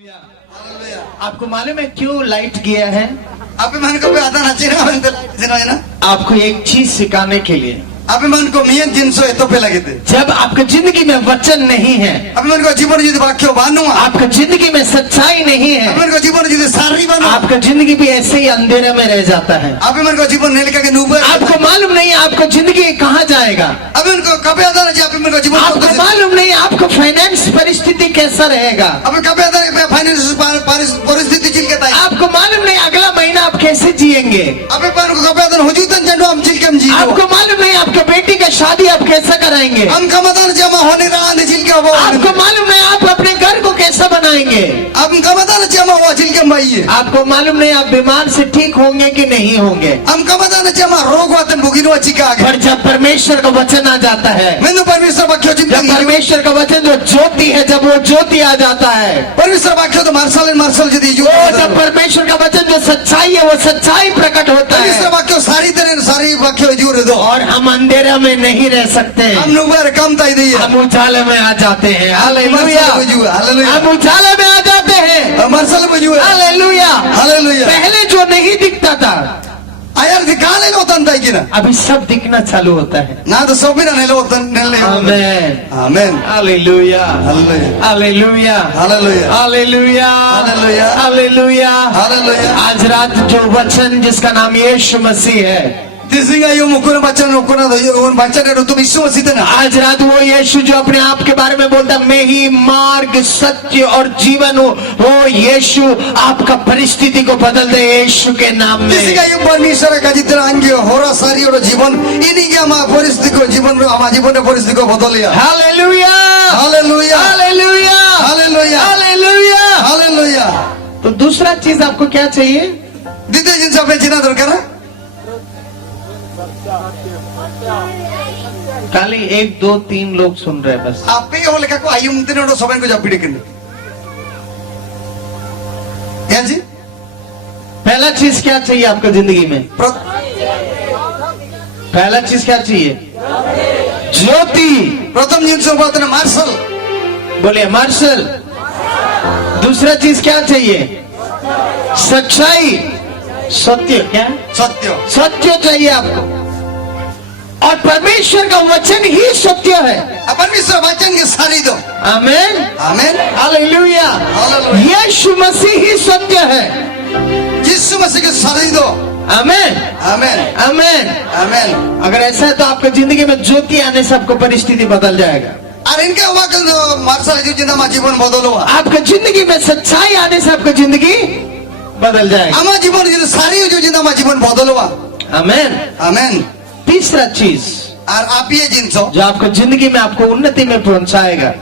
आपको मालूम है क्यों लाइट गया है? आप मन को भी आता ना आपको एक चीज सिखाने के लिए। आप मन को मियन जिनसो एतो पे लगे थे। जब आपके जिंदगी में वचन नहीं है, आप मन को जीवन जी वाक्य बानु, आपका जिंदगी में सच्चाई नहीं है, आप मन को जीवन जी सारी बानु, आपका जिंदगी भी ऐसे ही अंधेरे में रह जाता है। आप मन को जीवन नेल का के नुबर, आपको मालूम नहीं आपको जिंदगी कहाँ जाएगा। आप मन को कबे आता ना जी आप मन को जीवन, आपको मालूम नहीं आपको फाइनेंस परिस्थिति कैसा रहेगा। अब कबे आता है फाइनेंस परिस्थिति चिल के ताई, आपको मालूम नहीं अगला महीना आप कैसे जिएंगे। आप मन को कबे आता ना हुजूतन चंडो हम चिल के हम जी, आपको मालूम नहीं आपके बेटी का शादी आप कैसा कराएंगे। हम कमदान जमा होने रहा ने चिल के हो, आपको मालूम नहीं आप अपने घर को कैसा बनाएंगे। हम कमदान जमा हुआ चिल के माइए, आपको मालूम नहीं आप बीमार से ठीक होंगे कि नहीं होंगे। हम कमदान जमा रोग वातन भुगिनो चिका आगे। पर जब परमेश्वर का वचन आ जाता है, मैंने परमेश्वर वाक्य जब जिंदगी, परमेश्वर का वचन जो ज्योति है, जब वो ज्योति आ जाता है, परमेश्वर वाक्य तो मार्शल जी जो, जब परमेश्वर का वचन जो सच्चाई है वो सच्चाई प्रकट होता परमेश्वर है वाक्य सारी तरह सारी वाक्य जोर दो, और हम अंधेरा में नहीं रह सकते। हम लोग बार कम ताई दी, हम उजाले में आ जाते हैं। हालेलुया, हम उजाले में आ जाते हैं। मार्शल बजू है, हालेलुया, हालेलुया। पहले जो नहीं दिखता था आयर दिखाने को तंता की ना, अभी सब दिखना चालू होता है। ना तो सब भी ना नेलो नेले, amen, amen, hallelujah, hallelujah, hallelujah, hallelujah, hallelujah, hallelujah, hallelujah, hallelujah. आज रात जो वचन जिसका नाम यीशु मसीह है, दिसिंगा यो मुकुन बच्चन मुकुन उन बच्चन ने तुम यीशु मसीह थे ना, आज रात वो यीशु जो अपने आप के बारे में बोलता मैं ही मार्ग सत्य और जीवन हूँ, वो यीशु आपका परिस्थिति को बदल दे यीशु के नाम में। दिसिंगा यो परमेश्वर का जितना अंगे होरा सारी और जीवन इन्हीं के हमारा परिस्थिति को जीवन हमारा जीवन ने परिस्थिति को बदल लिया। Hallelujah, hallelujah, hallelujah, hallelujah, hallelujah, hallelujah. तो दूसरा चीज आपको क्या चाहिए? द्वितीय जिन सब चिन्ह दरकार खाली 1 2 3 लोग सुन रहे हैं बस। आप ही हो लेकर को आयु मुक्ति ने सब को जब पीड़े किन्ने यार जी, पहला चीज क्या चाहिए आपको जिंदगी में? पहला चीज क्या चाहिए? ज्योति। प्रथम जिन सब बात ना मार्शल, बोलिए मार्शल। दूसरा चीज क्या चाहिए? सच्चाई, सत्य। क्या? सत्य, सत्य चाहिए आपको, और परमेश्वर का वचन ही सत्य है। परमेश्वर वचन के सारी दो। आमेन, आमेन, हालेलुया। हालेलुया। यीशु मसीह ही सत्य है। यीशु मसीह के सारी दो। आमेन, आमेन, आमेन, आमेन। अगर ऐसा है तो आपके जिंदगी में ज्योति आने से आपको परिस्थिति बदल जाएगा। और इनके वाकल मार्शल जी जिंदा जीवन बदलो, आपके जिंदगी में सच्चाई आने से आपकी जिंदगी बदल जाएगा। हमारा जीवन जो सारी जो जिंदा जीवन बदलो। आमेन, आमेन। तीसरा चीज और आप ये जिनसो जो आपको जिंदगी में आपको उन्नति में पहुंचाएगा,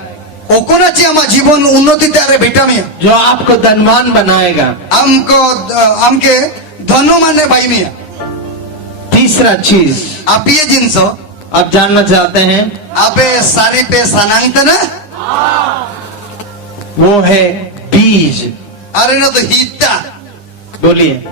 ओकोना ची हमारा जीवन उन्नति तारे विटामिन जो आपको धनवान बनाएगा, हमको हमके धनो माने भाई मिया। तीसरा चीज आप ये जिनसो आप जानना चाहते हैं, आपे सारी पे सनांत ना, वो है बीज। अरे ना तो हिता, बोलिए।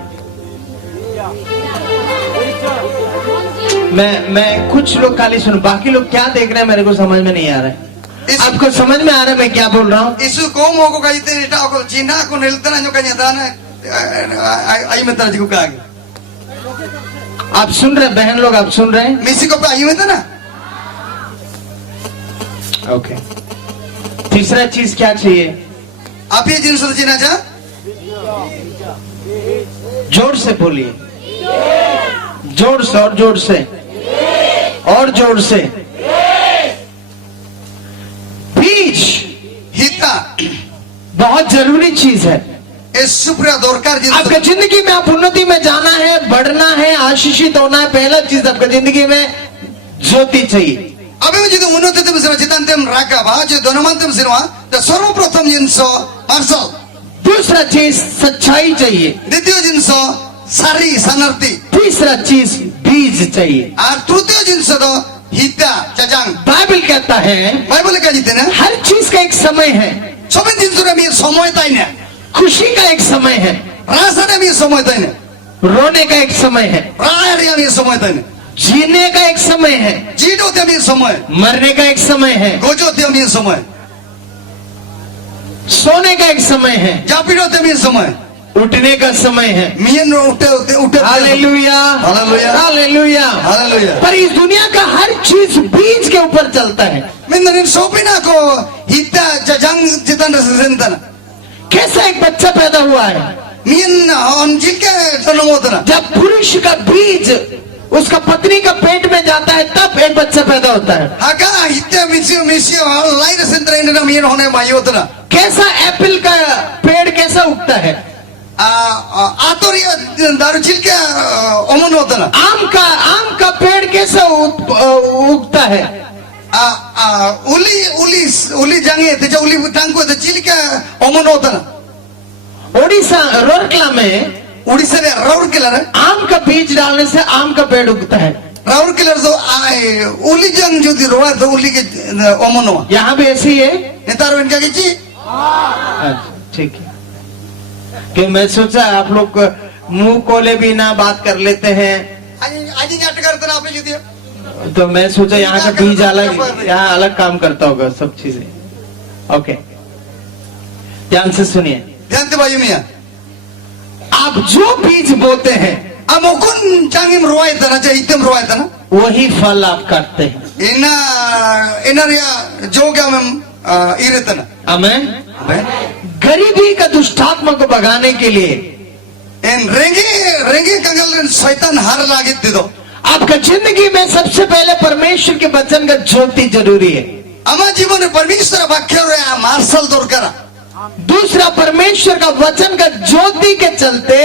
मैं कुछ लोग खाली सुन, बाकी लोग क्या देख रहे हैं मेरे को समझ में नहीं आ रहा है। आपको समझ में आ रहा है मैं क्या बोल रहा हूँ? इस को मोको का इतने इटा को चीना को निलतना जो कन्या दान आई में तरह जी को कहा आप सुन रहे बहन लोग, आप सुन रहे हैं? मिसी को आई में था ना। ओके, तीसरा चीज क्या चाहिए? आप ये जिन सोचना चाह, जोर से बोलिए, जोर से और जोर से और जोर से। बीज हिता बहुत जरूरी चीज है। सुप्रिया दौरकार जिन आपके जिंदगी में आप उन्नति में जाना है, बढ़ना है, आशीषित होना है, पहला चीज आपके जिंदगी में ज्योति चाहिए। अभी मुझे तो उन्नति तुम सिर्फ चितांतम राका बाज दोनोंतम सिर्फ तो सर्वप्रथम जिनसो मार्शल। दूसरा चीज सच्चाई चाहिए। द्वितीय जिनसो सारी सनर्ती। तीसरा चीज बीज चाहिए। और तृतीय जिनसो तो हिता चजांग। बाइबल कहता है, बाइबल क्या जीते ना, हर चीज का एक समय है। सब जिनसो रे मेरे समय ताई ना, खुशी का एक समय है, रासा रे मेरे समय ताई ना, रोने का एक समय है, राय रे मेरे समय ताई ना, जीने का एक समय है, जीडो ते मेरे समय, मरने का एक समय है। गोजो ते मेरे समय। सोने का एक समय है, Japido te min समय उठने का समय है। Min ute hallelujah, hallelujah, hallelujah. Hallelujah पर इस दुनिया का हर चीज बीज के ऊपर चलता है। Min rin sopina ko hita jajang jitan resentana कैसा एक बच्चा पैदा हुआ है, Min on jilke tanamotana जब पुरुष का बीज उसका पत्नी का पेट में जाता है तब एक बच्चा पैदा होता है। Haka hita misio lain resentana indana min hone mayotana कैसा एप्पल का पेड़ कैसा उगता है, Atoria daru jilke omonotana आम का पेड़ कैसा उगता है, uli jange te uli tangko te jilke omonotana Odisha Rourkela में Odisha re Rourkela आम का बीज डालने से आम का पेड़ उगता है। Rourkela so uli jang jodi roa to uli ke omono यहाँ भी ऐसी है। नेतारो इनका के जी अच्छा, ठीक है। कि मैं सोचा आप लोग मुंह खोले भी ना बात कर लेते हैं, आज जट करते ना आपने जुदी तो मैं सोचा यहाँ का बीज अलग, यहाँ अलग काम करता होगा सब चीजें। ओके, ध्यान से सुनिए। ध्यान दे भाई मियां आप जो बीज बोते हैं अमोकुन चांगिम रोए तना चाहे इतम रोए तना वही फल आप काटते हैं। इना रिया जो क्या मैं इरे तना आमेन। गरीबी का दुष्टात्मा को भगाने के लिए इन रेंगे कंगल शैतान हार लागित दे दो आपका जिंदगी में सबसे पहले परमेश्वर के वचन का ज्योति जरूरी है। अमा जीवन में परमेश्वर वाक्य रे मार्शल दौर करा दूसरा, परमेश्वर का वचन का ज्योति के चलते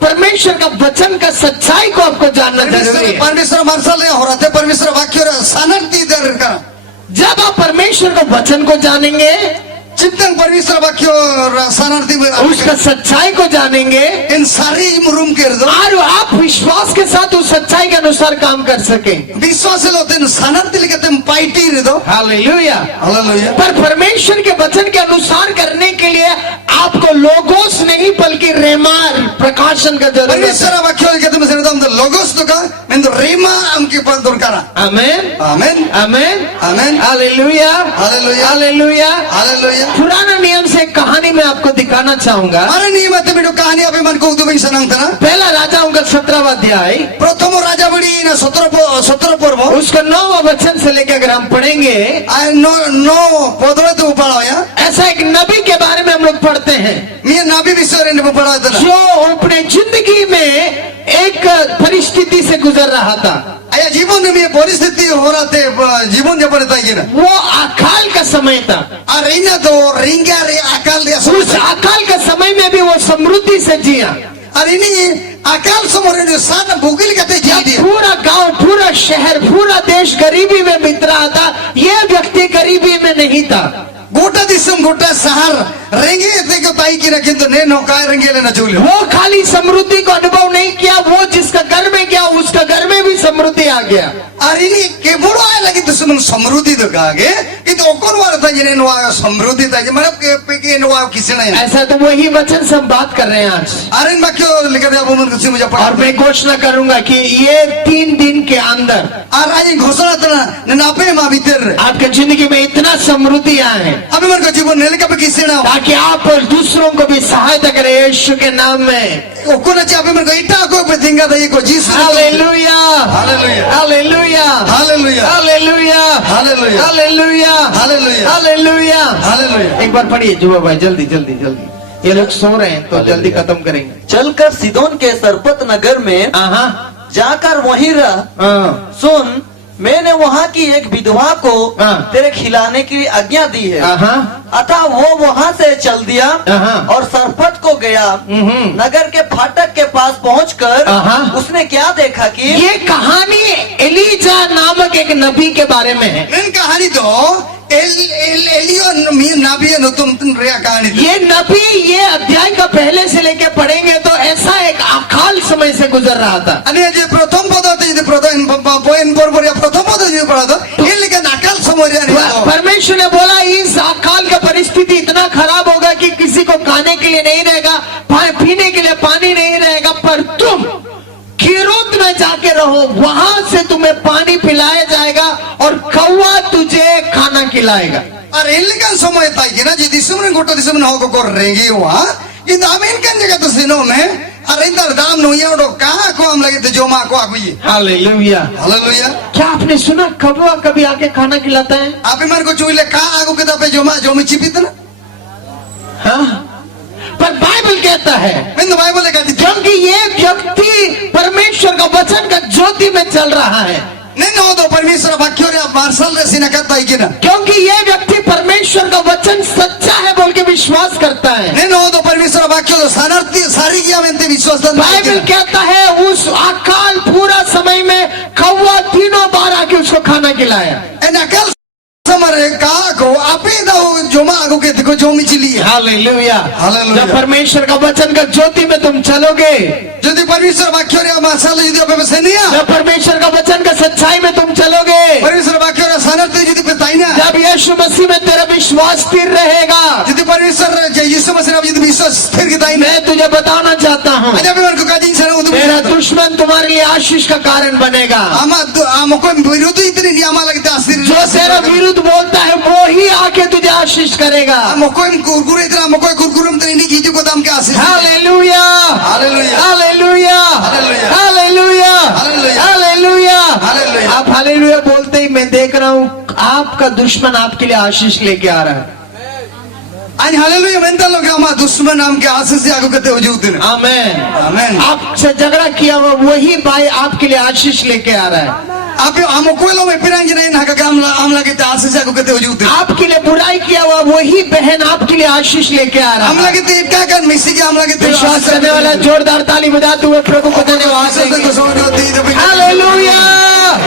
परमेश्वर का वचन का सच्चाई को आपको जानना जरूरी है। परमेश्वर मार्शल हो रहा थे परमेश्वर वाक्य रे सानर्ती दर करा जब आप परमेश्वर का वचन को जानेंगे, चिंतन परमेश्वर वाक्य सानर्ती में उसका सच्चाई को जानेंगे इन सारी रूम के दो और आप विश्वास के साथ उस सच्चाई के अनुसार काम कर सके। विश्वास लोते सानर्ती लिखते हम पाइटी रे दो हालेलुया, हालेलुया पर परमेश्वर के वचन के अनुसार करने के लिए आपको लोगोस नहीं बल्कि रेमार प्रकाशन का जरूरत है। परमेश्वर वाक्य लिखते हम से हम तो लोगोस तो का मैं तो रेमा हमके पर दरकार amen, amen amen, amen hallelujah, hallelujah, hallelujah, hallelujah पुराना नियम से एक कहानी में आपको दिखाना चाहूंगा। अरे नियम ते बिडो कहानी अबे मन को उदुबई सनंग था पहला राजाओं का 17वां अध्याय प्रथम राजा बड़ी ना 17 पर्व उसका 9वां वचन से लेकर अगर हम पढ़ेंगे नो पदवे तो पढ़ा या ऐसा एक नबी के बारे में हम लोग पढ़ते हैं मैं नाबी विषय ने पढ़ा था जो अपने जिंदगी में एक परिस्थिति से गुजर रहा था। आया जीवन में परिस्थिति हो रहा थे जीवन जब पड़ता है ना वो अकाल का समय था। अरे ना तो रिंगा रे अकाल रे उस अकाल के समय में भी वो समृद्धि से जिया। अरे नहीं अकाल समय ने सान भूगिल कहते जी पूरा गांव, पूरा शहर, पूरा देश गरीबी में बीत रहा था, ये व्यक्ति गरीबी में नहीं था। गोटा दिसम गोटा शहर रेंगे थे के पाई की रखिन तो ने नौकाय रेंगे लेना चूल्हे वो खाली समृद्धि को अनुभव नहीं किया, वो जिसका घर में गया उसका घर में भी समृद्धि आ गया। अरे नहीं के बुरा आया लगी तो सुन समृद्धि तो कागे कि तो कौन वाला था जिन्हें नुआ समृद्धि था कि मतलब के नुआ किसी ने ऐसा तो वही वचन से हम बात कर रहे हैं आज। अरे मैं क्यों लिखा था वो मुझे मुझे और मैं घोषणा करूंगा कि ये 3 दिन के अंदर आज घोषणा था नापे माँ भीतर आपके जिंदगी में इतना समृद्धि आए हैं अभी मन को जीवन नेले का किसी ना ताकि आप दूसरों को भी सहायता करें यीशु के नाम में। को ना अभी मन को इटा को पे देंगा था ये को Jesus hallelujah, hallelujah, hallelujah, hallelujah, hallelujah, hallelujah, hallelujah, hallelujah, hallelujah, hallelujah. एक बार पढ़िए जुआ भाई, जल्दी जल्दी जल्दी, ये लोग सो रहे हैं तो जल्दी खत्म करेंगे। चलकर सिदोन के सरपत नगर में जाकर वहीं रह। सुन, मैंने वहाँ की एक विधवा को तेरे खिलाने की आज्ञा दी है। अतः वो वहाँ से चल दिया और सरपत को गया। नगर के फाटक के पास पहुंचकर उसने क्या देखा कि ये कहानी एलीजा नामक एक नबी के बारे में है। मैं कहानी तो एलियो नबी है तुम रिया कहानी ये नबी ये अध्याय का पहले से लेके पढ़ेंगे तो ऐसा एक अकाल समय से गुजर रहा था। अने जो प्रथम पद होते जो प्रथम पद जो पढ़ा था ये लेकिन अकाल समय परमेश्वर ने बोला इस अकाल का परिस्थिति इतना खराब होगा कि किसी को खाने के लिए नहीं रहेगा, पीने के लिए पानी नहीं रहेगा, पर तुम किरोत में जाके रहो, वहां से तुम्हें पानी पिलाया जाएगा और कौवा तुझे खाना खाना खिलाएगा। Ar ini kan semua itu aja, jadi semua kota di semua hogo kor rengi wah. Itu amin kan jaga tu sino me. Ar intar dalam nuya udah kah aku am lagi tu joma aku ये. Hallelujah. Haleluya. क्या आपने सुना कौवा कभी आके खाना खिलाता है? Api mar ko cuile kah aku kita pe joma jomi cipit na. हाँ, पर बाइबल कहता है Minta Bible le kati. क्योंकि ये व्यक्ति परमेश्वर का वचन का ज्योति में चल रहा है, Nene hodo permisra bakyo re marsal re sina kata ikina. क्योंकि ये व्यक्ति परमेश्वर का वचन सच्चा है बोल के विश्वास करता है। Nene hodo permisra bakyo do sanarti sari gya mente विश्वास dan. बाइबल कहता है उस अकाल पूरा समय में कौवा तीनों बार आके उसको खाना खिलाया। Enakal samare kah ko api dah joma aku ke देखो jomi chili. हालेलुया। हालेलुया। जब परमेश्वर का वचन का ज्योति में तुम चलोगे, Jadi permisra bakyo re marsal jadi apa pesenia. जब परमेश्वर का वचन का सच्चाई में तुम चलोगे, Permisra bakyo re sanarti jadi petaina. जब यीशु मसीह में तेरा विश्वास स्थिर रहेगा, Jadi permisra Yesus masih nabi jadi विश्वास स्थिर kita ini. मैं तुझे बताना चाहता हूँ Ada memang ko kajing sana untuk तेरा दुश्मन तुम्हारे लिए आशीष का कारण बनेगा। amako virudu itni ni ama lagi tasir. जो तेरा विरुद्ध बोलता है वो ही आके तुझे आशीष करेगा। Amako kurkure itna amako kurkurum itni ni kiju ko dam ke asir. Hallelujah, Haleluya. Hallelujah, hallelujah. Hallelujah, hallelujah. Hallelujah. Hallelujah. आप हालेलुया बोलते ही मैं देख रहा हूँ आपका दुश्मन आपके लिए आशीष लेके आ रहा है। Ani haleluya mental lo ama दुश्मन नाम के आशीष से आगो कहते वजूद ने. आमेन। Amen. आपसे झगड़ा किया हुआ वही भाई आपके लिए आशीष लेके आ रहा है। Api amako lo me pirang jina na ka amla के आशीष से आगो कहते वजूद ने. आपके लिए बुराई किया हुआ वही बहन आपके लिए आशीष लेके आ रहा है। amla के क्या कर मिसी के amla के विश्वास करने वाला जोरदार ताली बजाते हुए प्रभु को धन्यवाद देंगे। Hallelujah,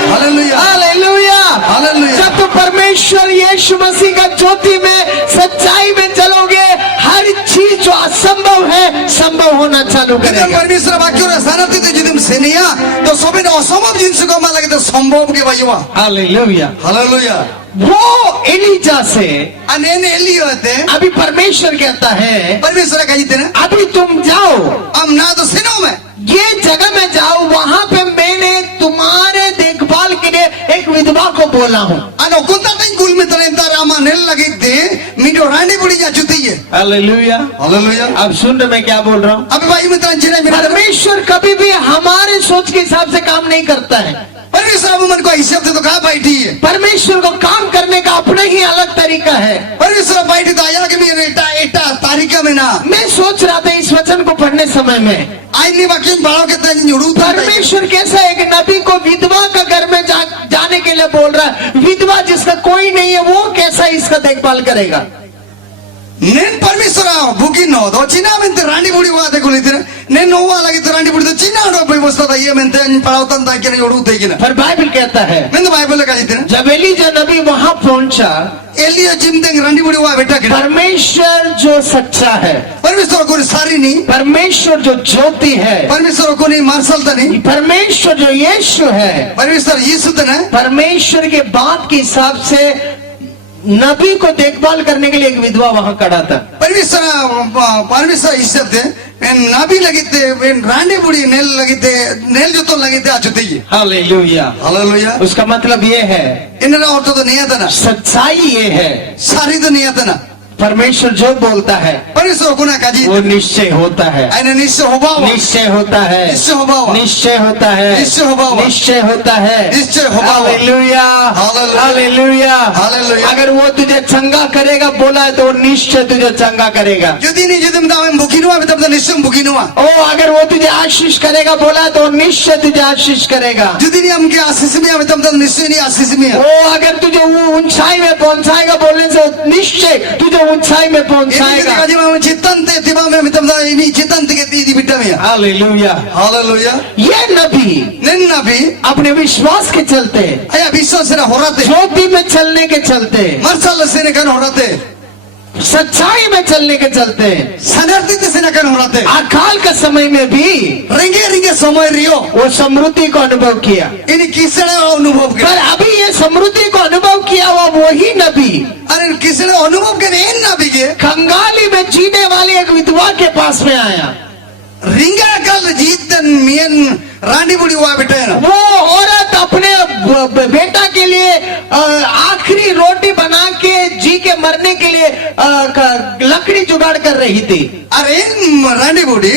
hallelujah. हालेलुया। हालेलुया। जब तुम परमेश्वर यीशु मसीह का ज्योति में सच्चाई में चलोगे, हर चीज जो असंभव है संभव होना चालू Kita करेगा। permisra bakyo re sanarti te jadi senia to sobin असंभव जिनिस को ama lagi to संभव के बायुवा. हालेलुया। Haleluya. वो एलिजा से Anene Elio te अभी परमेश्वर कहता है permisra ka jitne. अभी तुम जाओ, Am na to sino me. ये जगह में जाओ, वहां पे मैंने तुम्हारे देखभाल के लिए एक विधवा को बोला हूँ। Ano kunta tan kul में तरे तार ama nel lagi te mido rani budi ja chuti है. हालेलुया। Haleluya. अब सुन रहे मैं क्या बोल रहा हूँ? Abi भाई मित्र जिने मेरा परमेश्वर कभी भी हमारे सोच के हिसाब से काम नहीं करता है। परमेश्वर अब मन को हिसाब से तो कहा बैठी है. परमेश्वर को काम करने का अपना ही अलग तरीका है। परमेश्वर बैठी तो आया कि मेरे एटा तारीख में ना मैं सोच रहा था इस वचन को पढ़ने समय में आईनी वाक्य बालों के तंज जुड़ू था. परमेश्वर कैसा एक नबी को विधवा का घर में जाने के लिए बोल रहा है। विधवा जिसका कोई नहीं है वो कैसा इसका देखभाल करेगा? नेन परमेश्वर बुकी नो तो चीना में ते रानी बुड़ी हुआ थे कुली तेरे नेन नोवा लगी तो रानी बुड़ी तो चीना रो व्यवस्था था ये में ते पढ़ाता था कि नहीं उड़ू थे कि ना. पर बाइबल कहता है मैं तो बाइबल लगा दी तेरे जब एलीजा नबी वहां पहुंचा, एलिया जिम देंग रानी बुड़ी हुआ बेटा के परमेश्वर जो सच्चा है, परमेश्वर को सारी नहीं परमेश्वर जो ज्योति है, परमेश्वर को नहीं मार्शल था नहीं परमेश्वर जो यीशु है, परमेश्वर यीशु था ना परमेश्वर के बात के हिसाब से नबी को देखभाल करने के लिए एक विधवा वहां खड़ा था। परमेश्वर हिसाब थे नाभी लगी थे रानी बुड़ी नेल लगी थे नेल जो तो लगी थे आचुते ही. हालेलुया। हालेलुया. उसका मतलब ये है, इन्हें और तो नहीं आता ना सच्चाई ये है, सारी तो नहीं आता ना. परमेश्वर जो बोलता है परमेश्वर को ना काजी वो निश्चय होता है, आइने निश्चय होगा निश्चय होता है, निश्चय होगा निश्चय होता है, निश्चय होगा निश्चय होता है, निश्चय होगा. Hallelujah, hallelujah. हालेलुया। हालेलुया. अगर वो तुझे चंगा करेगा बोला है तो वो निश्चय तुझे चंगा करेगा। यदि नहीं यदि हम बुकिनुआ तब तो निश्चय बुकिनुआ ओ अगर वो तुझे आशीष करेगा बोला है तो निश्चय तुझे आशीष करेगा। यदि नहीं हम के आशीष में हमें तब तो निश्चय नहीं आशीष में ओ अगर तुझे वो ऊंचाई में पहुंचाएगा बोलने से निश्चय तुझे ऊंचाई में पहुंचाएगा। काजी में चित्तन ते तिबा में तब तो इन्हीं चित्तन ते के ती बिट्टा में. हालेलुया। हालेलुया. ये नबी नन्ना भी अपने विश्वास के चलते, आया विश्वास से हो रहा थे ज्योति में चलने के चलते, मरसल से न हो रहा थे सच्चाई में चलने के चलते, सनर्ती से न हो रहा थे अकाल का समय में भी रिंगे रिंगे समय रियो वो समृद्धि को अनुभव किया। इन्हीं किसने अनुभव पर किया. अभी ये समृद्धि को अनुभव किया हुआ वही नबी अरे किसने अनुभव के नहीं ना भी के कंगाली में जीने वाली एक विधवा के पास में आया। रिंगा कल जीतन मियन रानी बुढ़ी हुआ बेटे ना वो औरत अपने बेटा के लिए आखिरी रोटी बना के जी के मरने के लिए लकड़ी जुगाड़ कर रही थी। अरे रानी बुढ़ी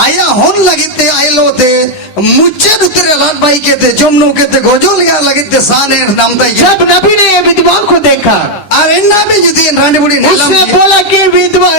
आया होन लगी थे आये लो थे मुझे उतरे लाल भाई के थे जमनों के थे गोजोल यार लगी थे साने नाम था जब नबी ने ये विधवा को देखा, अरे ना भी जुदी रानी बुढ़ी ने उसने बोला कि विधवा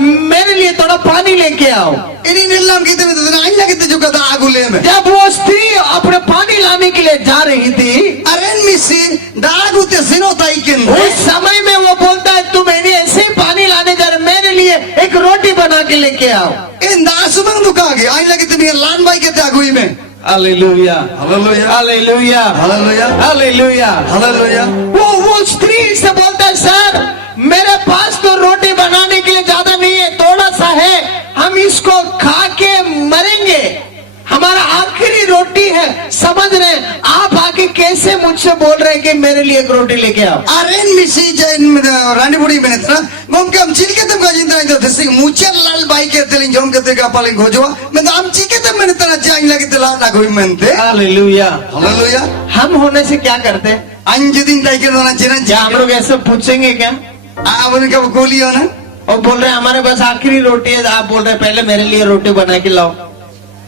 मेरे लिए थोड़ा पानी लेके आओ। इन्हीं नीलम की थे आई लगी थे जो कदा आगुले में जब वो स्त्री अपने पानी लाने के लिए जा रही थी, अरे मिसी दाग उते सिनो ताई के उस समय में वो बोलता है तुम ऐसे ही पानी लाने जा रहे, मेरे लिए एक रोटी बना के लेके आओ। इन दासुमंग दुका गए आई लगी थे मेरे लान भाई के थे आगुई में। Hallelujah hallelujah hallelujah hallelujah hallelujah hallelujah. वो स्त्री से बोलता है सर मेरे पास तो रोटी बनाने के लिए ज्यादा नहीं है, थोड़ा सा है, हम इसको खा के मरेंगे, हमारा आखिरी रोटी है। समझ रहे हैं आप आके कैसे मुझसे बोल रहे हैं कि मेरे लिए एक रोटी लेके आओ। अरे मिसी जैन रानी बुढ़ी में ना गम के हम चिल के तुम का जिंदा नहीं तो जैसे मुझे लाल भाई के तेलिंग जम के ते का पालिंग हो जो मैं तो हम चिल के तुम मैंने तरह जाइन लगे ते लाना कोई मनते। Hallelujah hallelujah. हम होने से क्या करते हैं? अंज दिन ताई के दोना चिरन क्या हम लोग ऐसे पूछेंगे क्या? आप उनका गोली हो ना और बोल रहे हैं हमारे पास आखिरी रोटी है, आप बोल रहे हैं पहले मेरे लिए रोटी बना के लाओ।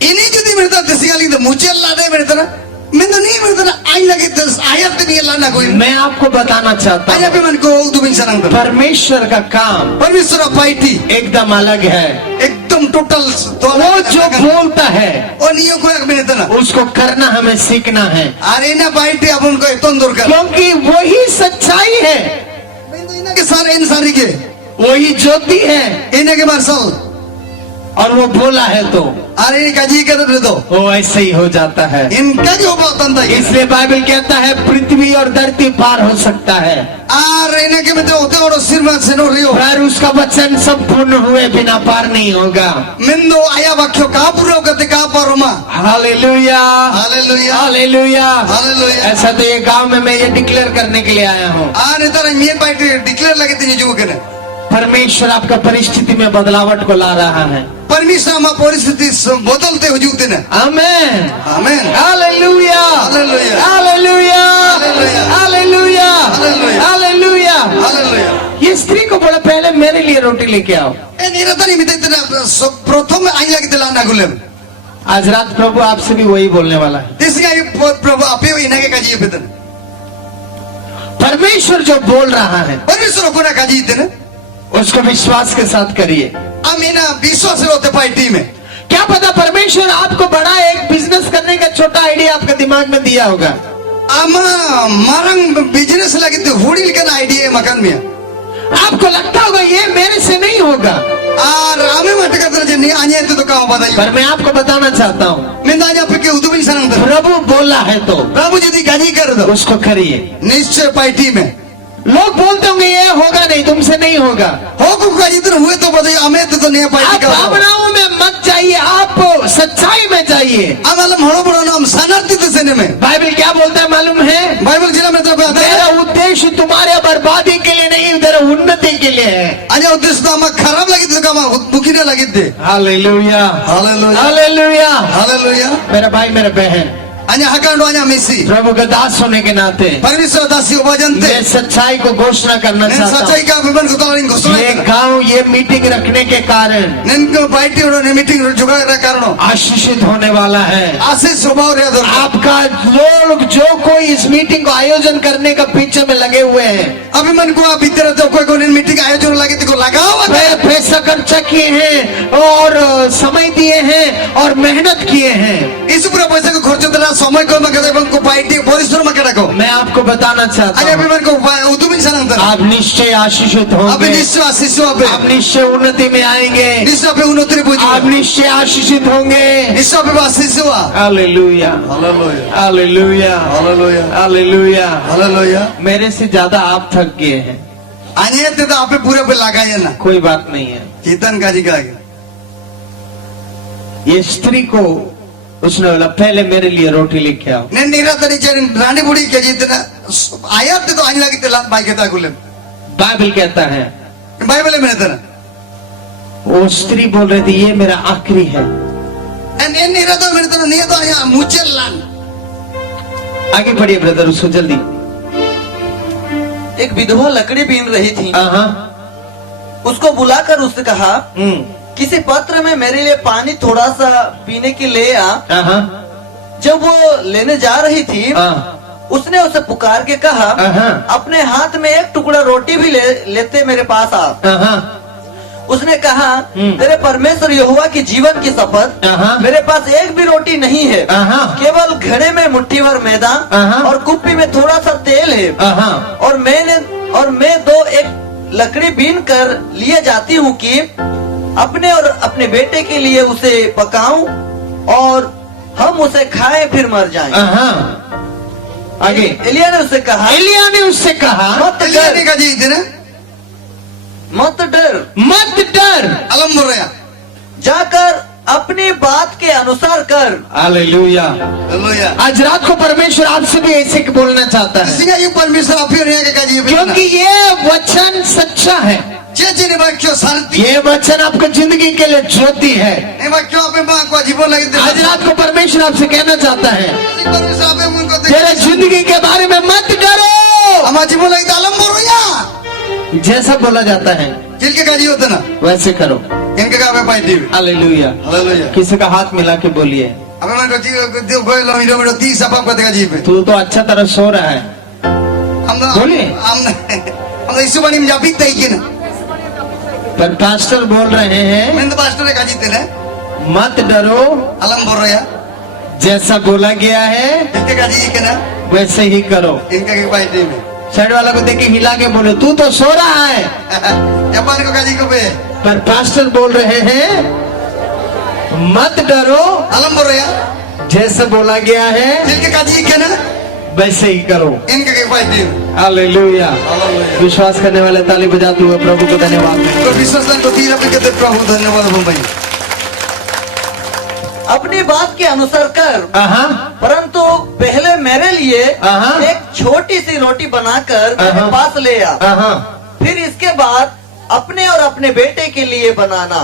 इन्हीं जुदी मेरे तो देसी गाली तो मुझे लादे मेरे तरह मैं तो नहीं मेरे तरह आई लगे तो आयत नहीं लाना कोई। मैं आपको बताना चाहता आया पे हूँ मन को दुबिन सरंग परमेश्वर का काम परमेश्वर पाइटी एकदम अलग है। एकदम टोटल वो जो बोलता है और नियो को एक मिनट ना उसको करना हमें सीखना है, अरे ना पाइटी अब उनको एक तंदूर कर क्योंकि वही सच्चाई है, मैं तो इन्हें के सारे इंसानी के वही ज्योति है। इन्हें के मार्शल और वो बोला है तो अरे इनका जी कर दे दो वो ऐसे ही हो जाता है। इनका जो बातन था इसलिए बाइबल कहता है पृथ्वी और धरती पार हो सकता है, अरे इन्हें के में तो होते और सिर में से नो रियो पर उसका वचन संपूर्ण हुए बिना पार नहीं होगा। मिंदो आया वाक्यो का पूरा करते का पारोमा। Hallelujah hallelujah hallelujah hallelujah. ऐसा तो ये गांव में मैं ये डिक्लेयर करने के लिए आया हूँ। अरे तरह ये पाइटी डिक्लेयर लगे थे जो के परमेश्वर आपका परिस्थिति में बदलावट को ला रहा है। परमेश्वर हम परिस्थिति बदलते हो जूते ने amen amen hallelujah hallelujah hallelujah hallelujah hallelujah hallelujah. Hallelujah. ये स्त्री को बोला पहले मेरे लिए रोटी लेके आओ। ए निरतनी मिते इतना प्रथम आई लगे थे लाना गुले आज रात प्रभु आपसे भी वही बोलने वाला है। इसका ये प्रभु आपे इन्हें के काजी पे तन परमेश्वर जो बोल रहा है परमेश्वर को ना काजी इतने उसको विश्वास के साथ करिए। अमीना विश्वास होते पार्टी में क्या पता परमेश्वर आपको बड़ा एक बिजनेस करने का छोटा आइडिया आपके दिमाग में दिया होगा। अमा मारंग बिजनेस लगे तो हुड़ी का आइडिया मकान में आपको लगता होगा ये मेरे से नहीं होगा, आ रामे मटका तरह नहीं आने तो काम बताइए। पर मैं आपको बताना चाहता हूँ मैं दाजा पे के उदुबिन सनंद प्रभु बोला है तो प्रभु जी गाजी कर दो उसको करिए। निश्चय पार्टी में लोग बोलते होंगे ये होगा नहीं, तुमसे नहीं होगा। हो का इधर हुए तो बताइए हमें तो नहीं पार्टी आप का भावनाओं में मत जाइए, आप सच्चाई में जाइए। अमलम हड़ो बड़ो नाम सनर्ती तो सेने में बाइबल क्या बोलता है मालूम है? बाइबल जिला में तो कहता मेरा है उद्देश्य तुम्हारे बर्बादी के लिए नहीं, तेरा उन्नति के लिए है। अजय उद्देश्य तो हम खराब लगी तो काम दुखी ना लगी थे। Hallelujah hallelujah hallelujah. हालेलुया। मेरा भाई मेरा बहन अन्य हकांडो अन्य मिसी प्रभु का दास होने के नाते परमेश्वर दासी उपाजनते मैं सच्चाई को घोषणा करना नेन चाहता सच्चाई हूँ। का विमान को तालिंग घोषणा ये कर गांव ये मीटिंग रखने के कारण नेन को पार्टी और ने मीटिंग जुगा रहा कारणो आशीषित होने वाला है। आशीष स्वभाव रे दर आपका लोग जो कोई इस मीटिंग को आयोजन करने का पीछे में लगे हुए हैं, अभिमान को आप इधर तो कोई को मीटिंग आयोजन लगे तो लगाओ पैसा खर्चा किए हैं और समय दिए हैं और मेहनत किए हैं। इस पूरा पैसा को खर्च देना समय को मगर एवं को पार्टी परिश्रम मकर को मैं आपको बताना चाहता अजय हूँ अभिमान को उदुबिन सनंद आप निश्चय आशीषित अभी होंगे, निश्चय आशीष पे आप निश्चय उन्नति में आएंगे, निश्चय पे उन्नति पूजी आप निश्चय आशीषित होंगे। निश्चय पे आशीष हुआ। Hallelujah hallelujah hallelujah hallelujah hallelujah. Hallelujah. मेरे से ज्यादा आप थक गए हैं, आने ते तो आपे पूरे पे लगाए ना कोई बात नहीं है। चेतन का जी का ये स्त्री को उसने बोला पहले मेरे लिए रोटी लेके आओ। నేను నిరాతని రాణి బుడి के जितना आयत तो आने लगी तेला बाई के ताकुले बाइबल कहता है बाइबल में रहता ना वो स्त्री बोल रही थी ये मेरा आखिरी है। En ini rado menitana niya to ya mucellan. आगे बढ़िए ब्रदर, उसको जल्दी। एक विधवा लकड़ी बीन रही थी, हाँ, उसको बुलाकर उसने कहा किसी पात्र में मेरे लिए पानी थोड़ा सा पीने के ले आ। हाँ, जब वो लेने जा रही थी, उसने उसे पुकार के कहा अपने हाथ में एक टुकड़ा रोटी भी लेते मेरे पास आ। उसने कहा तेरे परमेश्वर यहोवा की जीवन की शपथ, मेरे पास एक भी रोटी नहीं है, केवल घड़े में मुट्ठी भर मैदा और कुप्पी में थोड़ा सा तेल है, और मैं दो एक लकड़ी बीन कर लिए जाती हूँ कि अपने और अपने बेटे के लिए उसे पकाऊं और हम उसे खाएं फिर मर जाएं। आगे एलिया ने उससे कहा मत Eliya डर, ni kaji ite na. मत डर, मत डर। Alam mo ya. जाकर अपनी बात के अनुसार कर। हालेलुया। Hallelujah. आज रात को परमेश्वर आपसे भी ऐसे बोलना चाहता है, Singa yung permission appear niya kay kaji ite. क्योंकि ये वचन सच्चा है। Chechi ni bakyo sarti. ये वचन आपको जिंदगी के लिए ज्योति है। Ni bakyo ape ba ko जीवन lagi ite. आज रात को परमेश्वर आपसे कहना चाहता है Permission ape mun ko तेरे जिंदगी के बारे में मत डरो। Ama जीवन lagi alam mo ya. जैसा बोला जाता है Jil ke kaji hote na. वैसे करो। Inke ka ape pai dibe. Hallelujah. Hallelujah. किसी का हाथ मिला के बोलिए, Ape man ko ji ko lo mi do ti sapap ko te kaji pe. तू तो अच्छा तरह सो रहा है। Amna बोलिए। amna isu bani mi japit tai ke na. पर पास्टर बोल रहे हैं Men to pastor e kaji te na. मत डरो, Alam boro ya. जैसा बोला गया है Inke kaji ke na. वैसे ही करो। Inke ke pai dibe. Side वाला को देख के हिला के बोलो तू तो सो रहा है, Japan ko kaji ko pe. पर पास्टर बोल रहे हैं मत डरो, Alam boro ya. जैसा बोला गया है Jil ke kaji ke na. वैसे ही करो। Inke ke pai dibe. Hallelujah. Hallelujah. विश्वास करने वाले ताली बजाते हुए प्रभु को धन्यवाद दें। तो विश्वास को तीर पे कहते प्रभु धन्यवाद हो भाई। अपनी बात के अनुसार कर, हाँ, परंतु पहले मेरे लिए एक छोटी सी रोटी बनाकर मेरे पास ले आ, फिर इसके बाद अपने और अपने बेटे के लिए बनाना,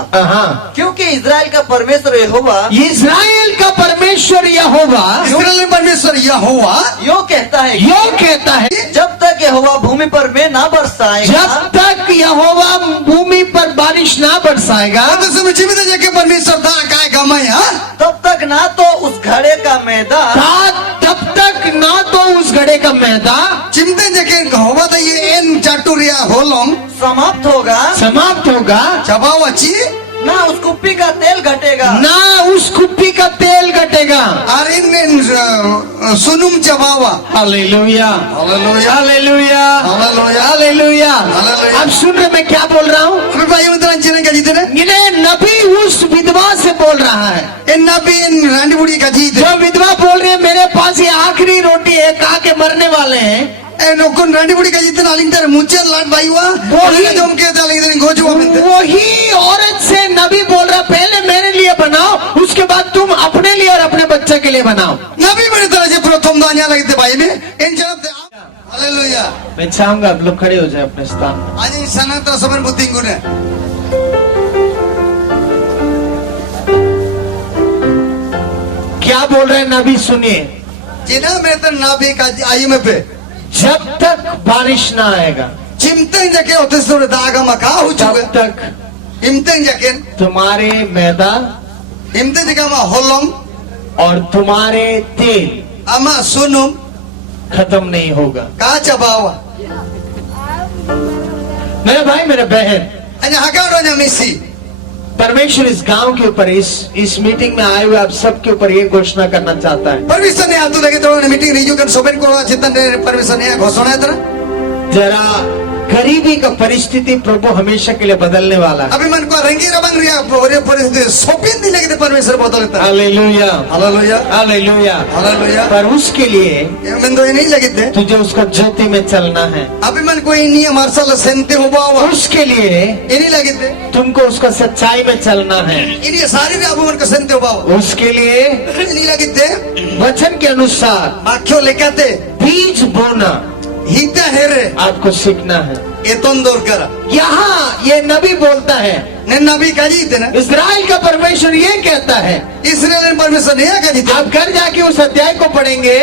क्योंकि इज़राइल का परमेश्वर यहोवा इज़राइल का परमेश्वर यहोवा इस्राएल में परमेश्वर यहोवा यो कहता है यो कहता है जब तक यहोवा भूमि पर में ना बरसाएगा, जब तक यहोवा भूमि पर बारिश ना बरसाएगा तो समय जीवित जाके परमेश्वर था काय गमाई हां तब तक ना तो उस घड़े का मैदा, तब तक ना तो उस घड़े का मैदा चिमटे जाके होवा था ये एन चाटुरिया होलोम समाप्त होगा, चबावाची ना उस कुप्पी का तेल घटेगा, ना उस कुप्पी का तेल घटेगा। और इन सुनुम चबावा। Hallelujah, hallelujah, hallelujah, hallelujah, hallelujah. Hallelujah. अब सुन रहे मैं क्या बोल रहा हूँ? अभी भाई उधर अंचने का जीते ना इन्हें नबी उस विधवा से बोल रहा है, इन नबी इन रानी बुढ़ी का जीते जो विधवा बोल रही है मेरे पास ये आखिरी रोटी है, खा के मरने वाले हैं। नौकुन रानी बुढ़ी का जीते ना लिंटर मुझे लाट भाई हुआ वही- जो हम कहते हैं गोजुआ में वही औरत से नबी बोल रहा पहले मेरे लिए बनाओ, उसके बाद तुम अपने लिए और अपने बच्चे के लिए बनाओ। नबी मेरी तरह से प्रथम दानिया लगते भाई में इन जब हालेलुया। मैं चाहूंगा आप लोग खड़े हो जाए अपने स्थान पर। आज इन सनातन समय बुद्धि गुने क्या बोल रहे हैं नबी सुनिए, जिना में तो नबी का आयु में पे जब तक बारिश ना आएगा चिमते जाके होते सोरे दागा मका हो तब चुके तक इमते जाके तुम्हारे मैदा इमते जगह में होलोम और तुम्हारे तेल अमा सुनुम खत्म नहीं होगा। का चबावा मेरे भाई मेरे बहन, अने हगारो ने मिसी परमेश्वर इस गांव के ऊपर इस मीटिंग में आए हुए आप सबके ऊपर ये घोषणा करना चाहता है। परमेश्वर ने आतु लगे तो मीटिंग रिजू कर सोबेन को चिंतन ने परमेश्वर ने घोषणा है तरह जरा गरीबी का परिस्थिति प्रभु हमेशा के लिए बदलने वाला है। अभी मन को रंगी रबंग रिया पूरे परिस्थिति सोपिन दिले के परमेश्वर बदलता है। Hallelujah, hallelujah, hallelujah, hallelujah. पर उसके लिए ये मन तो ये नहीं लगे थे तुझे उसका ज्योति में चलना है। अभी मन को ये नहीं मार्शल सेंते हो बावा उसके लिए ये नहीं लगे थे तुमको उसका सच्चाई में चलना है। ये सारी भी अभी मन को सेंते हो बावा उसके लिए ये नहीं लगे थे वचन के अनुसार माख्यो लेकाते बीज बोना हिता है रे आपको सीखना है। ये तंदूर करा यहाँ ये नबी बोलता है నేను నబీ కాజీతే నా इस्राइल का परमेश्वर ये कहता है, ఇశ్రాయేల్ పరమేశ్వర్ నే కాజీతే आप घर जाके उस अध्याय को पढ़ेंगे,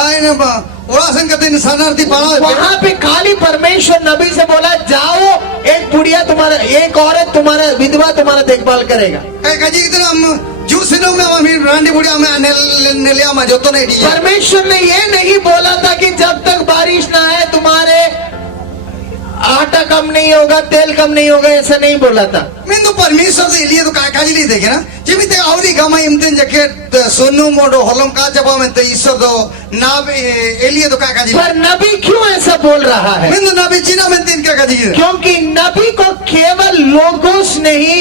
ఆయన ఓలా సంగతిని శరణార్థి పాడా वहाँ पे खाली परमेश्वर नबी से बोला, जाओ एक बुढ़िया तुम्हारा, एक औरत तुम्हारा, विधवा तुम्हारा देखभाल करेगा। కాజీతే हम जूसिनो में हम रांडी बुढ़िया में नेलिया में जो तो नहीं दी परमेश्वर ने ये नहीं बोला था कि जब तक बारिश ना आए तुम्हारे आटा कम नहीं होगा, तेल कम नहीं होगा, ऐसा नहीं बोला था। मैं तो परमेश्वर से लिए तो काजी नहीं देखे ना जिमिते आवरी गमा इमतेन जैकेट सोनू मोडो होलम का जब में तो ईश्वर तो ना एलिए तो काजी पर नबी क्यों ऐसा बोल रहा है? मैं तो ना भी चीना में तीन का काजी क्योंकि नबी को केवल लोगोस नहीं,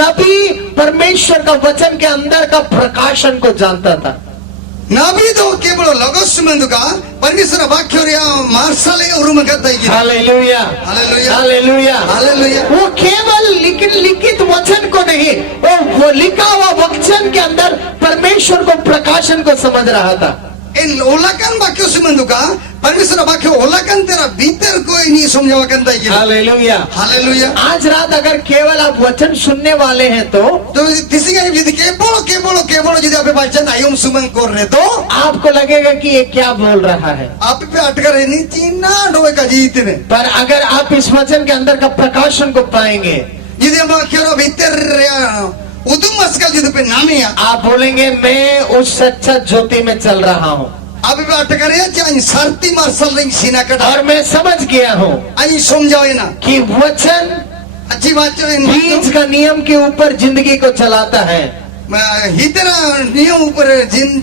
नबी परमेश्वर का वचन के अंदर का प्रकाशन को जानता था। ना भी तो केवल लगोस में तो का परमेश्वर वाक्य रे मार्शले और में कहता है हालेलुया, हालेलुया, हालेलुया, हालेलुया। वो केवल लिखित वचन को नहीं, वो लिखा हुआ वचन के अंदर परमेश्वर को प्रकाशन को समझ रहा था। इन ओलाकन वाक्यों से में तो का परमेश्वर वाक्य ओलाकन तेरा भीतर कोई नहीं समझवा कहता है हालेलुया, हालेलुया। आज रात अगर केवल आप वचन सुनने वाले हैं तो किसी का यदि केवल केवल केवल यदि आप वचन आयुम सुमन कर रहे तो आपको लगेगा कि ये क्या बोल रहा है, आप पे अटका रहे नहीं चीना डोए का जीत ने पर अगर आप इस वचन के अंदर का प्रकाशन को पाएंगे, यदि हम क्यों भीतर उदुम मस्कल यदि पे नामी है आप बोलेंगे मैं उस सच्चा ज्योति में चल रहा हूँ आप पे अटका रहे जान सरती मार्शल रिंग सीना कटा और मैं समझ गया हूँ आई समझाओ ना कि वचन अच्छी बात है बीज का नियम के ऊपर जिंदगी को चलाता है। हितरा नियम ऊपर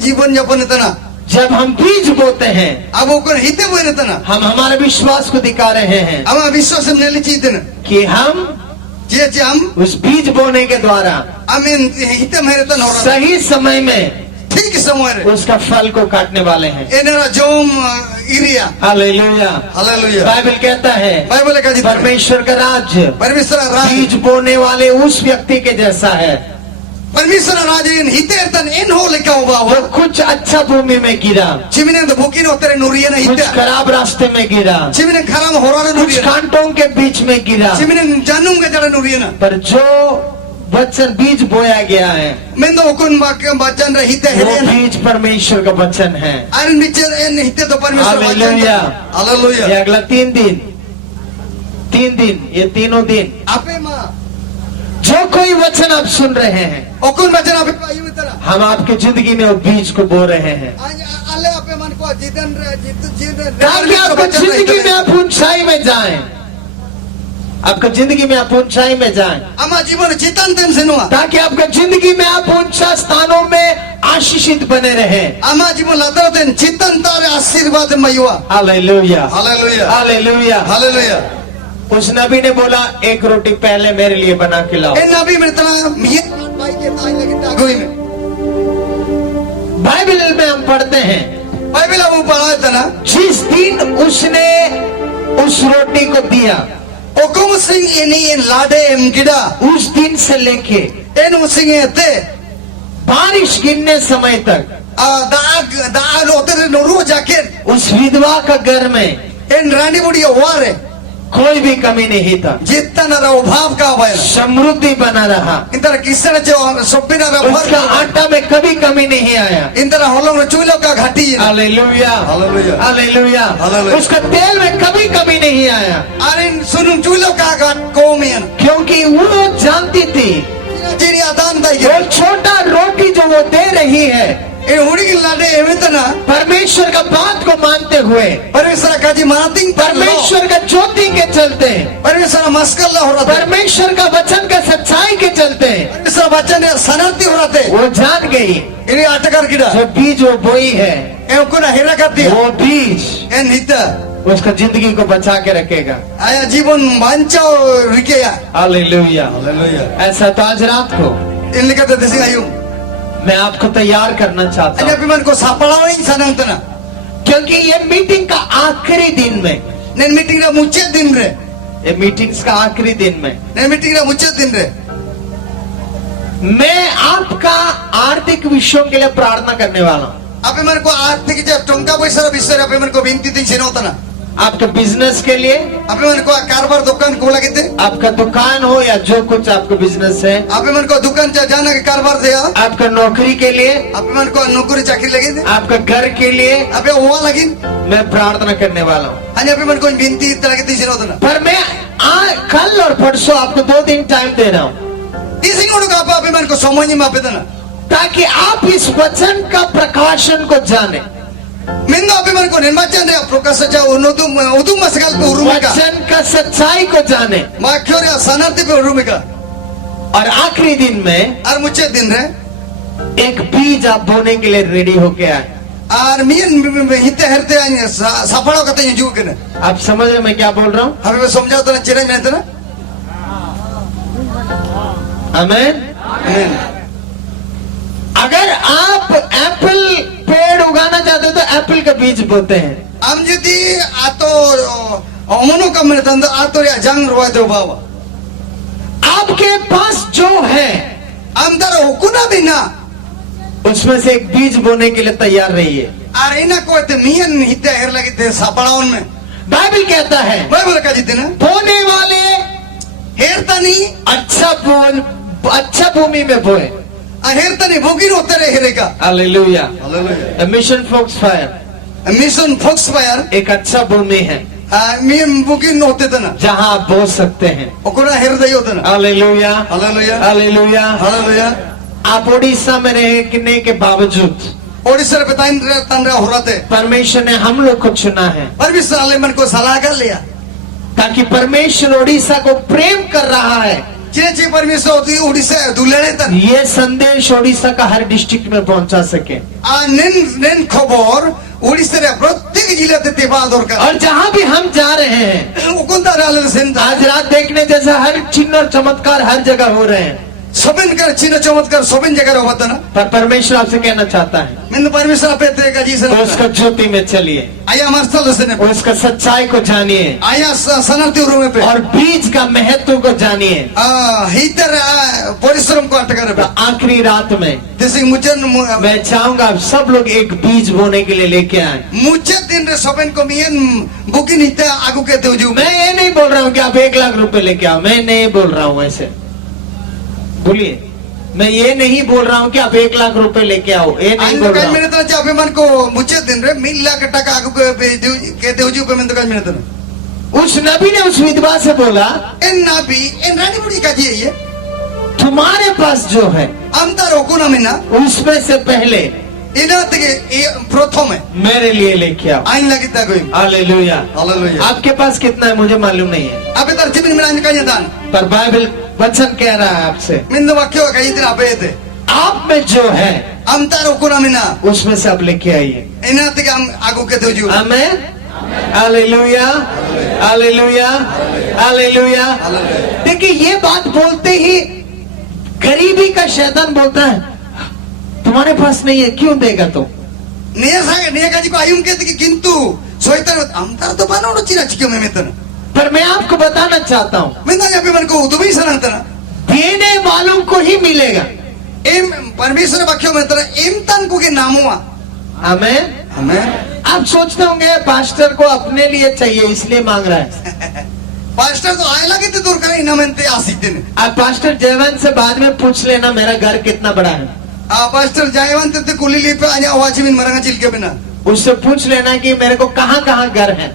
जीवन यापन इतना जब हम बीज बोते हैं, अब ऊपर हिते हुए रहता ना हम हमारे विश्वास को दिखा रहे हैं अब विश्वास में ले चीज ना कि हम जे हम उस बीज बोने के द्वारा अमीन हिते में रहता ना सही समय में ठीक समय रे उसका फल को काटने वाले हैं। एनरा जोम इरिया हालेलुया, हालेलुया। बाइबल कहता है बाइबल का जीत परमेश्वर का राज्य परमेश्वर राज बीज बोने वाले उस व्यक्ति के जैसा है परमेश्वर राज इन हिते तन इन हो लिखा हुआ जो कुछ अच्छा भूमि में गिरा, चिमिने तो भूखी नो तेरे नूरिया नहीं कुछ हिते खराब रास्ते में गिरा, चिमिने खराब हो रहा कुछ नूरिया कांटों के बीच में गिरा, चिमिने जानूं के जरा नूरिया ना पर जो वचन बीज बोया गया है मैं तो उकुन वाक्य वचन रे हिते वो है बीज परमेश्वर का वचन है। आरन बिचर एन हिते तो परमेश्वर वचन हालेलुया, हालेलुया। ये अगला 3 दिन ये तीनों दिन आपे मां जो कोई वचन आप सुन रहे हैं, उकुन वचन आपे आयु तरह हम आपकी जिंदगी में वो बीज को बो रहे हैं आज आले आपे मन को जीतन रे जीत ताकि आपको जिंदगी में आप ऊंचाई में जाएं, आपका जिंदगी में आप ऊंचाई में जाएं, अमा जीवन चितन तेम सिनुआ ताकि आपका जिंदगी में आप ऊंचा स्थानों में आशीषित बने रहें। अमा जीवन लादर तेन चितन तारे आशीर्वाद मयुआ हालेलुया, हालेलुया, हालेलुया। हालेलुया। उस नबी ने बोला एक रोटी पहले मेरे लिए बना के लाओ। ए नबी में इतना मियत भाई के ताई लगी तागोई में बाइबल में हम पढ़ते हैं बाइबल अब पढ़ा था ना जिस दिन उसने उस रोटी को दिया, ओकुम सिंह इनी इन लाडे एम गिड़ा उस दिन से लेके एन उसिंग एते बारिश गिरने समय तक दाग दाग होते नोरू जाके उस विधवा का घर में एन रानी बुढ़िया वारे कोई भी कमी नहीं था, जितना न रहो भाव का भाई समृद्धि बना रहा, इन तरह किसने जो सोपी न रहो उसका आटा में कभी कमी नहीं आया। इन तरह होलों में चूल्हों का घाटी हालेलुया, हालेलुया, हालेलुया। हालेलुया। उसका तेल में कभी कमी नहीं आया, अरे सुनुं चूल्हों का घाट कौमियन क्योंकि वो जानती थी जीरी आदान था वो छोटा रोटी जो वो दे रही है इन हुड़ी की लाडे एमितना परमेश्वर का बात को मानते हुए, परमेश्वर का जी मानतिंग परमेश्वर का ज्योति के चलते, परमेश्वर मस्कल हो रहा था परमेश्वर का वचन का सच्चाई के चलते परमेश्वर वचन सनर्ती हो रहा थे वो जान गई इन्हें अटकर गिरा जो बीज वो बोई है ए को ना हेरा कर दिया वो बीज ए नीता उसका जिंदगी को बचा के रखेगा। आया जीवन वांचो रिकेया हालेलुया, हालेलुया। ऐसा तो आज रात को इन लिखा था देसी आयु मैं आपको तैयार करना चाहता अन्य हूँ, विमान को सापड़ा नहीं सनंतना क्योंकि ये मीटिंग का आखिरी दिन में, ने मीटिंग रा मुच्चे दिन रे ये मीटिंग्स का आखिरी दिन में ने मीटिंग रा मुच्चे दिन रे मैं आपका आर्थिक विषयों के लिए प्रार्थना करने वाला हूँ। आप मन को आर्थिक जब टंका पैसा विषय आप मन को विनती दिन से होता ना आपके बिजनेस के लिए, आप मन को कारोबार दुकान को लगे थे आपका दुकान हो या जो कुछ आपका बिजनेस है, आपे मन को दुकान चा जाना के कारोबार दे आपका नौकरी के लिए, आपे मन को नौकरी चाकरी लगे दे आपका घर के लिए आपे हुआ लगी मैं प्रार्थना करने वाला हूँ। अन्य आपे मन को बिनती तरह के तीसरे होता ना पर मैं कल और परसों आपको 2 दिन टाइम दे रहा हूँ तीसरी को का आपे मन को समझ में आपे ना ताकि आप इस वचन का प्रकाशन को जाने, मिंदो आपे मन को निर्माचन रे प्रकाश चा उनुतुम उतुम मसकाल पे उरुमिका वचन का सच्चाई को जाने, माख्योर या सनाती पे उरुमिका और आखिरी दिन में और मुझे दिन रे एक बीज आप बोने के लिए रेडी होके आए। और मियन हिते हरते आने सफाड़ो करते हैं जुग ने आप समझ रहे मैं क्या बोल रहा हूँ? हमें समझाओ तो ना चिराग में ना आमीन। अगर आप एप्पल पेड़ उगाना चाहते हो तो एप्पल का बीज बोते हैं। हम यदि आतो अमनो का मैंने तंदो आतो या जंग रुआ दो बाबा आपके पास जो है अंदर हुकुना भी ना उसमें से एक बीज बोने के लिए तैयार रहिए। और इना को ते मियन हिते हर लगे थे सफाड़ाउन में बाइबल कहता है मैं बोल का जीते ना बोने वाले हेरता नहीं अच्छा भूमि में बोए। हेरता नहीं भोगी होते रहे हेरेगा hallelujah. Hallelujah mission folks fire mission folks fire एक अच्छा भूमि है मियन भोगी होते थे ना जहाँ आप बो सकते हैं। ओकोना हेरदा ही होता ना हालेलुया हालेलुया हालेलुया हालेलुया आप उड़ीसा में रहने के बावजूद ओडिशा पे तंद्रा हो रहा थे परमेश्वर ने हम लोग को चुना है परमेश्वर आले मन को सलाह कर लिया ताकि परमेश्वर उड़ीसा को प्रेम कर रहा है। चे परमेश्वर होती उड़ीसा दुलड़े तन ये संदेश उड़ीसा का हर डिस्ट्रिक्ट में पहुंचा सके नेन खबर उड़ीसा रे प्रत्येक जिले ते तेबा दरकार और जहाँ भी हम जा रहे हैं उकुंदा राले सेंटा आज रात देखने जैसा हर चिन्ह और चमत्कार हर जगह हो रहे हैं। सबन कर चिन्ह चमत्कार सबन जगह होता ना पर परमेश्वर आपसे कहना चाहता है मैं परमेश्वर पे ते का जी तो उसका ज्योति में चलिए, आया मरसल से ने उसका सच्चाई को जानिए आया सनाती रूम पे और बीज का महत्व को जानिए। हितर परिश्रम को अटकर तो आखिरी रात में जैसे मुझे मैं चाहूंगा आप सब लोग एक बीज बोने के लिए लेके आए। मुझे दिन रे सबन को मियन बुकिन हिता आगु के देजू मैं ये नहीं बोल रहा हूँ कि आप 1 लाख रुपए लेके आओ, मैं नहीं बोल रहा हूँ ऐसे, बोलिए मैं ये नहीं बोल रहा हूँ कि आप 1 लाख रुपए लेके आओ, ये नहीं बोल रहा हूँ। मैंने तो चाहे मन को मुझे दिन रे 1 लाख टका आगु के देजू पे मैं तो कल मैंने तो उस नबी ने उस विधवा से बोला एन नाबी एन रानी बुढ़ी का जी ये तुम्हारे पास जो है अंतर होको ना मिना उसमें से पहले इना तके प्रथम है मेरे लिए लेके आओ। आइन लगता कोई हालेलुया हालेलुया आपके पास कितना है मुझे मालूम नहीं है, अबे तर जिमिन में का दान पर बाइबल वचन कह रहा है आपसे मिंदो वाक्य का इतना पे थे आप में जो है अंतर होको ना मिना उसमें से आप लेके आइए। इना तके हम आगु के देजू आमेन हालेलुया हालेलुया हालेलुया। देखिए ये बात बोलते ही गरीबी का शैतान बोलता है तुम्हारे पास नहीं है क्यों देगा तो निया का जी को आयुम कहते कि किंतु शैतान अंतर तो बनाओ चिरा चिक्यो में मितन पर मैं आपको बताना चाहता हूँ मिंदा या पे मन को उदुबी सनंतना देने वालों को ही मिलेगा। एम परमेश्वर वाक्य में तरह एम तन को के नामुआ आमेन। हमें आप सोचते होंगे पास्टर को अपने लिए चाहिए इसलिए मांग रहा है। पास्टर तो आए लगे थे दूर करे इना मनते आसिक दिन आप पास्टर जयवंत से बाद में पूछ लेना मेरा घर कितना बड़ा है। पास्टर जयवंत ते कुली ली पे आया वाची में मरंगा चिलके बिना उससे पूछ लेना कि मेरे को कहाँ कहाँ घर है।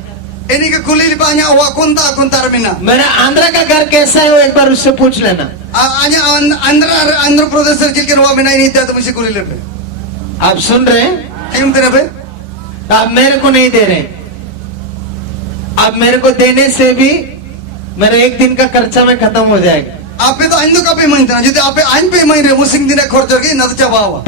इन्हीं के कुली ली पे आया वा कुंता कुंतार बिना मेरा आंध्रा का घर कैसा है वो एक बार उससे पूछ लेना। आया आंध्र प्रदेश से चिलके रुआ बिना ही नहीं था तो मुझे कुली ले पे आप सुन रहे हैं? क्यों तेरे पे आप मेरे को नहीं दे रहे, आप मेरे को देने से भी मेरा 1 दिन का खर्चा में खत्म हो जाएगा। आप तो आइंदो का पे मानते जितने आप आइन पे मान रहे मुसिंग दिन खर्च करके न तो चाबावा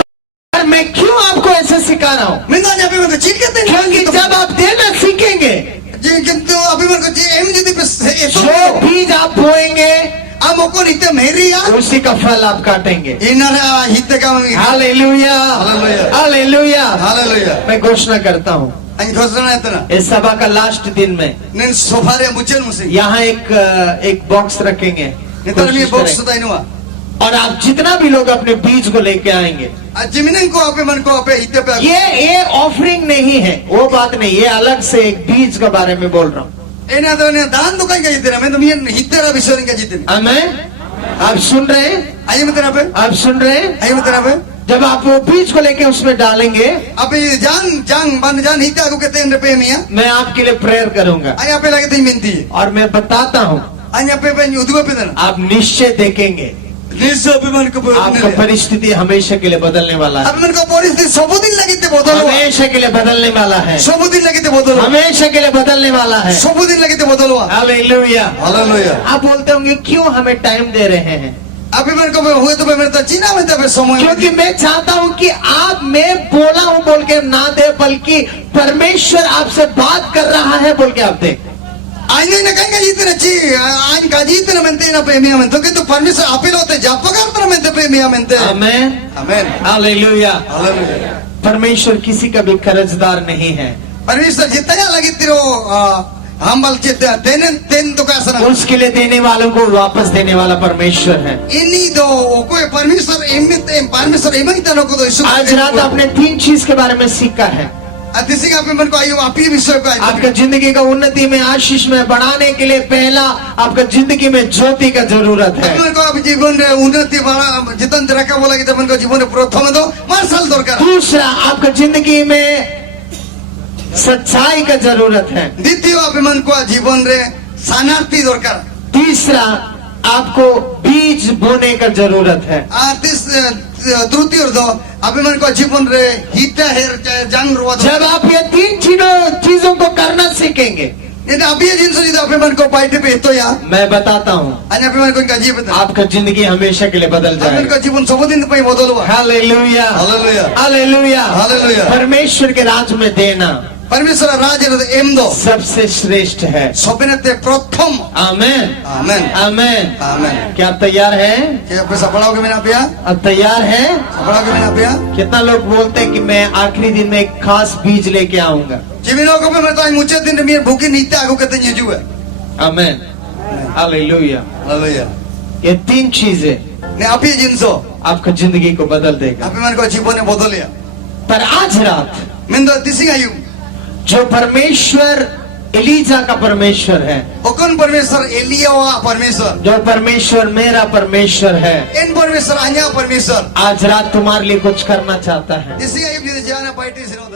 पर मैं क्यों आपको ऐसे सिखा रहा हूँ? मैं ना जब मैं चिल के क्योंकि जब आप देना सीखेंगे जी किंतु अभी मेरे को जी एम जी पे जो बीज आप बोएंगे अब को नीते मेरी यार उसी का फल आप काटेंगे। इनारा हिते का में हालेलुया हालेलुया हालेलुया हालेलुया मैं घोषणा करता हूँ अन घोषणा है इतना इस सभा का लास्ट दिन में निन सोफारे मुचन मुसिंग यहाँ एक बॉक्स रखेंगे इतना ये कोशिश बॉक्स करें। सदा इनवा और आप जितना भी लोग अपने बीज को लेके आएंगे जिमिनन को आपे मन को आपे हिते पे ये ऑफरिंग नहीं है, वो बात नहीं, ये अलग से एक बीज के बारे में बोल रहा हूँ। एना तो ने दान तो कहीं का जीते ना मैं तो मियन हितेरा विश्वरिंग का जीते आमेन। आप सुन रहे हैं? आइए मत ना पे आप सुन रहे हैं? आइए मत ना पे जब आप वो बीज को लेके उसमें डालेंगे, अब ये जान हिता को कहते हैं पे मिया मैं आपके लिए प्रेयर करूंगा आया पे लगे तो मिनती है और मैं बताता हूँ, आया पे उदुआ पे देना आप निश्चय देखेंगे निश्चय अभिमान को आपका परिस्थिति हमेशा के लिए बदलने वाला है, अभिमान को परिस्थिति सबुदिन लगिते बदलवा हमेशा के लिए बदलने वाला है, सबुदिन लगिते बदलवा हमेशा के लिए बदलने वाला है। सबुदिन लगिते बदलवा हालेलुया। हालेलुया आप बोलते होंगे क्यों हमें टाइम दे रहे हैं? अभिमान को हुए तो मेरे तो चीना में तब समय क्योंकि मैं चाहता हूं कि आप मैं बोला हूं बोल के ना दे, बल्कि परमेश्वर आपसे बात कर रहा है बोल के आप दे। आइने ने कहीं का जीतने ची आइन का जीतने मनते ना पे मिया मनते कि तो परमेश्वर अपिल होते जापकार तर मनते पे मिया मनते आमेन आमेन हालेलुया। हालेलुया परमेश्वर किसी का भी कर्जदार नहीं है, परमेश्वर जितना लगी तिरो हम बल चित देने तेन तो कैसा ना उसके लिए देने वालों को वापस देने वाला परमेश्वर है। इन्हीं दो कोई परमेश्वर इमित परमेश्वर इमित तनो को तो यीशु आज रात आपने 3 चीज के बारे में सीखा है। अतिशी का पे मन को आयु आप ही विषय को आपका जिंदगी का उन्नति में, आशीष में बढ़ाने के लिए पहला आपका जिंदगी में ज्योति का जरूरत है। मन को आप जीवन रे उन्नति बड़ा जितन रखा बोला कि मन को जीवन प्रथम दो मार्शल दरकार दूसरा आपका जिंदगी में सच्चाई का जरूरत है। द्वितीय आप मन को जीवन रे शानार्थी दरकार तीसरा आपको बीज बोने का जरूरत है। तृतीय दो अभिमान को जीवन रे हिता हेर जंग रुआ जब आप ये 3 चीजों को करना सीखेंगे, ये अभी ये जिन सुनी तो अभिमान को पाइटे पे तो या मैं बताता हूँ, अन्य अभिमान को इनका जीवन आपका जिंदगी हमेशा के लिए बदल अभिमान जाएगा। का जीवन सब दिन पे बदल हुआ हालेलुया हालेलुया हालेलुया हालेलुया परमेश्वर के राज में देना परमेश्वर राज रे एम दो सबसे श्रेष्ठ है। सोपेनते प्रथम आमेन आमेन आमेन। आमेन क्या आप तैयार हैं? क्या पे सपड़ाओ के बिना पिया अब तैयार हैं? सपड़ाओ के बिना पिया कितना लोग बोलते हैं कि मैं आखिरी दिन में एक खास बीज लेके आऊंगा? जीवनों को पे मैं तो मुझे दिन में भूखी नीते आगो कहते हैं जुए आमेन हालेलुया। हालेलुया ये 3 चीजें ने आप ही जिनसो आपका जिंदगी को बदल देगा। अभिमान को जीवन ने बदल लिया पर आज रात मैं तो तिसी आयु जो परमेश्वर एलीजा का परमेश्वर है, ओकन परमेश्वर एलिया परमेश्वर जो परमेश्वर मेरा परमेश्वर है, इन परमेश्वर अन्य परमेश्वर आज रात तुम्हारे लिए कुछ करना चाहता है। तिसी आयु जिसे जाना पाइटी सिरो